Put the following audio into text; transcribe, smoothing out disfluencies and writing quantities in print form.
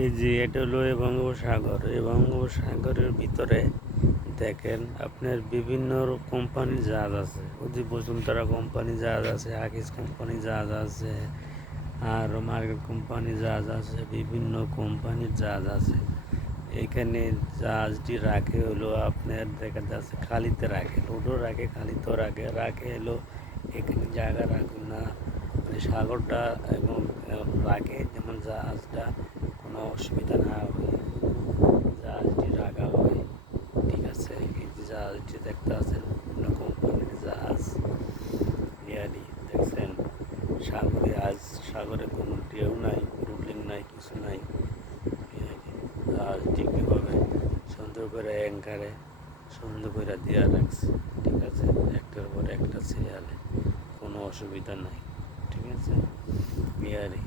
এই যে এটা হলো বঙ্গোপসাগর। এই বঙ্গোপসাগরের ভিতরে দেখেন আপনার বিভিন্ন কোম্পানির জাহাজ আছে। ওই বসুন্ধরা কোম্পানি জাহাজ আছে, আকিজ কোম্পানি জাহাজ আছে, আর মার্কেট কোম্পানি জাহাজ আছে, বিভিন্ন কোম্পানির জাহাজ আছে। এখানে জাহাজটি রাখে হলো আপনার দেখা যাচ্ছে খালিতে রাখে, লোডও রাখে, খালিতেও রাখে। রাখে হলো এখানে জায়গা রাখুন না, মানে সাগরটা এবং রাখে যেমন জাহাজটা কোনো অসুবিধা না হয়, জাহাজটি রাখা হয়। ঠিক আছে, এই যে জাহাজটি দেখতে আছেন বিভিন্ন কোম্পানির জাহাজ। ইয়ারি দেখছেন সাগরে, আজ সাগরে কোনো ঢেউ নাই, রুলিং নাই, কিছু নাই। জাহাজটি কীভাবে সুন্দর করে অ্যাঙ্কারে সুন্দর করে দেওয়া রাখছে। ঠিক আছে, একটার পর একটা সিরিয়ালে কোনো অসুবিধা নাই। ঠিক আছে, ইয়ারি।